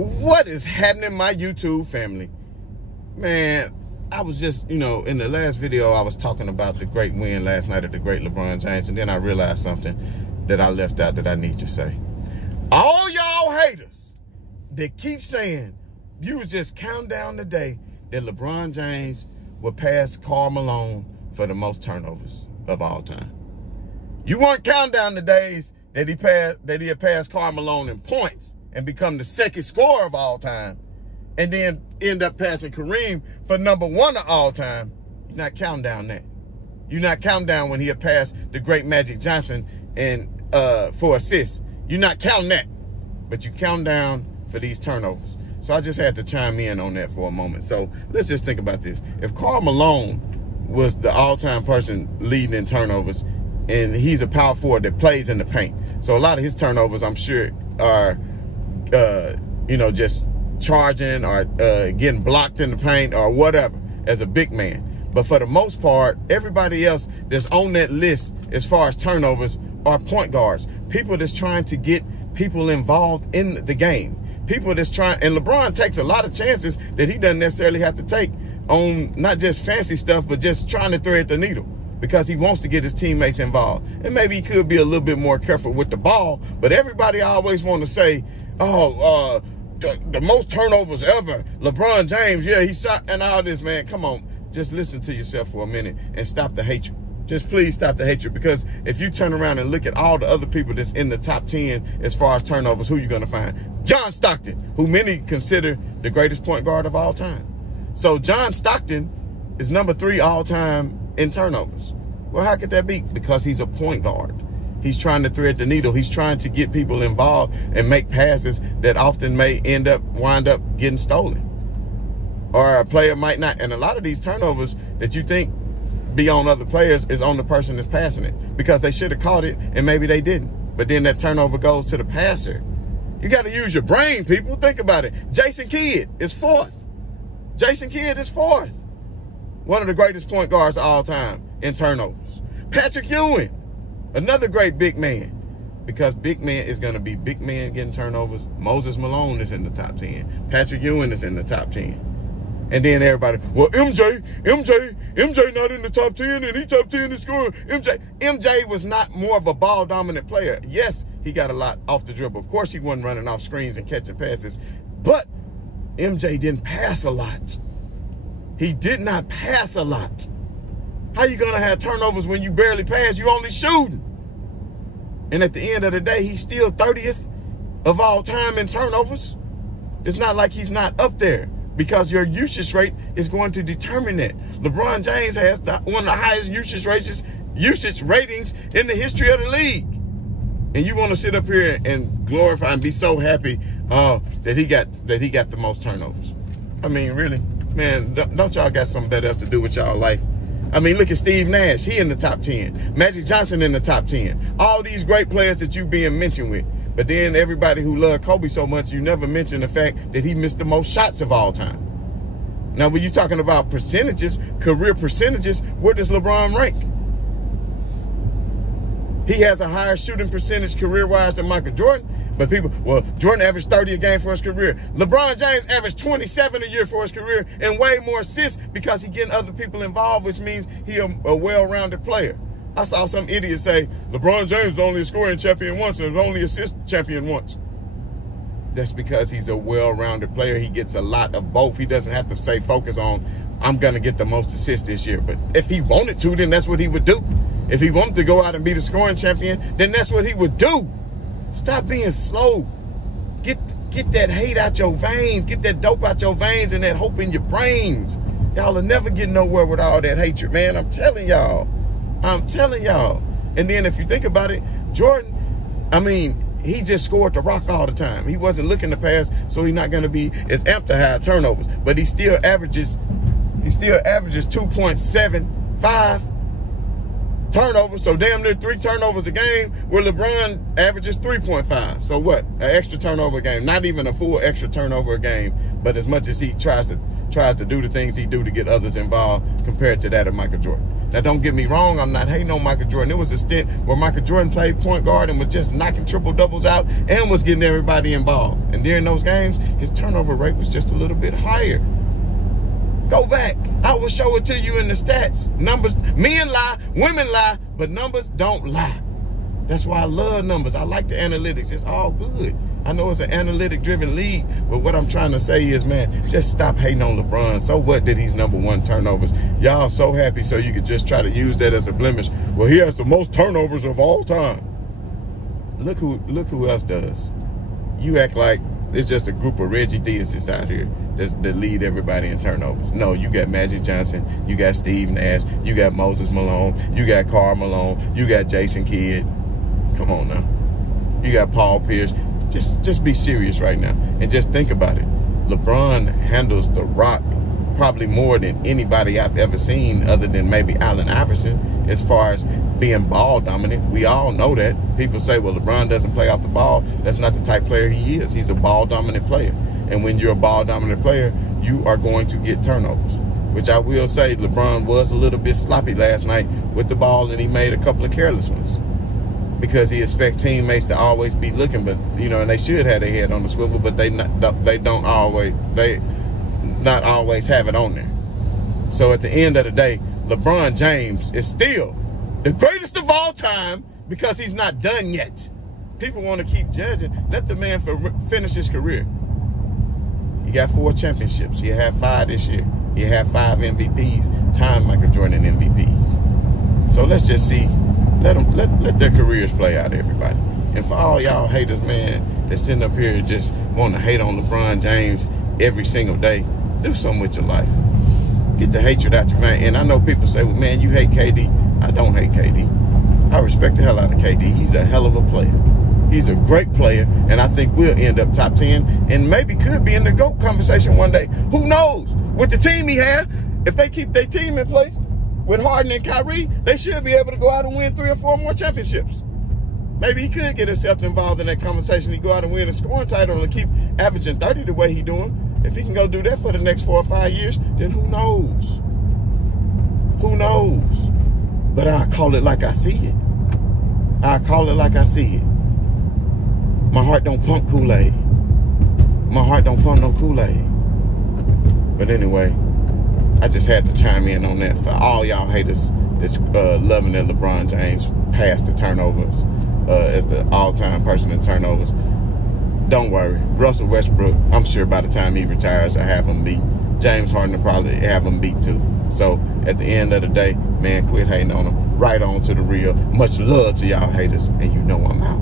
What is happening, my YouTube family? Man, I was just, in the last video, I was talking about the great win last night of the great LeBron James, and then I realized something that I left out that I need to say. All y'all haters that keep saying you was just counting down the day that LeBron James would pass Karl Malone for the most turnovers of all time. You weren't counting down the days that he had passed Karl Malone in points and become the second scorer of all time, and then end up passing Kareem for #1 of all time. You're not counting down that. You're not counting down when he had passed the great Magic Johnson for assists. You're not counting that, but you count down for these turnovers. So I just had to chime in on that for a moment. So let's just think about this. If Karl Malone was the all-time person leading in turnovers, and he's a power forward that plays in the paint, so a lot of his turnovers, I'm sure, are just charging or getting blocked in the paint or whatever as a big man. But for the most part, everybody else that's on that list as far as turnovers are point guards, people that's trying to get people involved in the game, people that's trying, and LeBron takes a lot of chances that he doesn't necessarily have to take on not just fancy stuff, but just trying to thread the needle because he wants to get his teammates involved. And maybe he could be a little bit more careful with the ball, but everybody always want to say, oh, the most turnovers ever, LeBron James, yeah, he shot, and all this, man. Come on, just listen to yourself for a minute and stop the hatred. Just please stop the hatred, because if you turn around and look at all the other people that's in the top 10 as far as turnovers, who you going to find? John Stockton, who many consider the greatest point guard of all time. So John Stockton is #3 all time in turnovers. Well, how could that be? Because he's a point guard. He's trying to thread the needle. He's trying to get people involved and make passes that often may wind up getting stolen. Or a player might not. And a lot of these turnovers that you think be on other players is on the person that's passing it, because they should have caught it and maybe they didn't. But then that turnover goes to the passer. You got to use your brain, people. Think about it. Jason Kidd is 4th. Jason Kidd is 4th. One of the greatest point guards of all time in turnovers. Patrick Ewing, another great big man, because big man is going to be big man getting turnovers. Moses Malone is in the top 10. Patrick Ewing is in the top 10. And then everybody, well, MJ not in the top 10, and he top 10 in scoring. MJ was not more of a ball-dominant player. Yes, he got a lot off the dribble. Of course, he wasn't running off screens and catching passes, but MJ didn't pass a lot. He did not pass a lot. How you going to have turnovers when you barely pass? You only shooting. And at the end of the day, he's still 30th of all time in turnovers. It's not like he's not up there, because your usage rate is going to determine that. LeBron James has one of the highest usage ratings in the history of the league. And you want to sit up here and glorify and be so happy that he got the most turnovers. I mean, really? Man, don't y'all got something better else to do with y'all life? I mean, look at Steve Nash. He in the top 10. Magic Johnson in the top 10. All these great players that you being mentioned with. But then everybody who loved Kobe so much, you never mention the fact that he missed the most shots of all time. Now, when you're talking about percentages, career percentages, where does LeBron rank? He has a higher shooting percentage career-wise than Michael Jordan. But people, well, Jordan averaged 30 a game for his career. LeBron James averaged 27 a year for his career and way more assists because he's getting other people involved, which means he's a well-rounded player. I saw some idiot say, LeBron James is only a scoring champion once and was only assist champion once. That's because he's a well-rounded player. He gets a lot of both. He doesn't have to say focus on, I'm going to get the most assists this year. But if he wanted to, then that's what he would do. If he wanted to go out and be the scoring champion, then that's what he would do. Stop being slow. Get that hate out your veins. Get that dope out your veins and that hope in your brains. Y'all will never get nowhere with all that hatred, man. I'm telling y'all. I'm telling y'all. And then if you think about it, Jordan, I mean, he just scored the rock all the time. He wasn't looking to pass, so he's not going to be as amped to have turnovers. But he still averages 2.75 turnovers, so damn near 3 turnovers a game, where LeBron averages 3.5. So what? An extra turnover a game. Not even a full extra turnover a game, but as much as he tries to do the things he do to get others involved compared to that of Michael Jordan. Now, don't get me wrong, I'm not hating on Michael Jordan. There was a stint where Michael Jordan played point guard and was just knocking triple doubles out and was getting everybody involved. And during those games, his turnover rate was just a little bit higher. Go back. I will show it to you in the stats. Numbers, men lie, women lie, but numbers don't lie. That's why I love numbers. I like the analytics. It's all good. I know it's an analytic-driven league, but what I'm trying to say is, man, just stop hating on LeBron. So what that he's #1 turnovers? Y'all so happy so you could just try to use that as a blemish. Well, he has the most turnovers of all time. Look who else does. You act like it's just a group of Reggie Theuses out here that lead everybody in turnovers. No, you got Magic Johnson, you got Steve Nash, you got Moses Malone, you got Karl Malone, you got Jason Kidd. Come on now. You got Paul Pierce. Just be serious right now and just think about it. LeBron handles the rock probably more than anybody I've ever seen other than maybe Allen Iverson as far as being ball dominant. We all know that. People say, well, LeBron doesn't play off the ball. That's not the type player he is. He's a ball dominant player. And when you're a ball dominant player, you are going to get turnovers, which I will say LeBron was a little bit sloppy last night with the ball and he made a couple of careless ones. Because he expects teammates to always be looking, but and they should have their head on the swivel, but they not always have it on there. So at the end of the day, LeBron James is still the greatest of all time because he's not done yet. People want to keep judging. Let the man finish his career. He got 4 championships. He'll have 5 this year. He'll have 5 MVPs. Time Michael Jordan MVPs. So let's just see. Let their careers play out, everybody. And for all y'all haters, man, that's sitting up here just want to hate on LeBron James every single day, do something with your life. Get the hatred out your mind. And I know people say, well, man, you hate KD. I don't hate KD. I respect the hell out of KD. He's a hell of a player. He's a great player, and I think we'll end up top 10 and maybe could be in the GOAT conversation one day. Who knows? With the team he had, if they keep their team in place, with Harden and Kyrie, they should be able to go out and win 3 or 4 more championships. Maybe he could get himself involved in that conversation. He go out and win a scoring title and keep averaging 30 the way he's doing. If he can go do that for the next 4 or 5 years, then who knows? Who knows? But I call it like I see it. I call it like I see it. My heart don't pump Kool-Aid. My heart don't pump no Kool-Aid. But anyway, I just had to chime in on that for all y'all haters that's loving that LeBron James passed the turnovers as the all-time person in turnovers. Don't worry. Russell Westbrook, I'm sure by the time he retires, I have him beat. James Harden will probably have him beat too. So at the end of the day, man, quit hating on him. Right on to the real. Much love to y'all haters, and you know I'm out.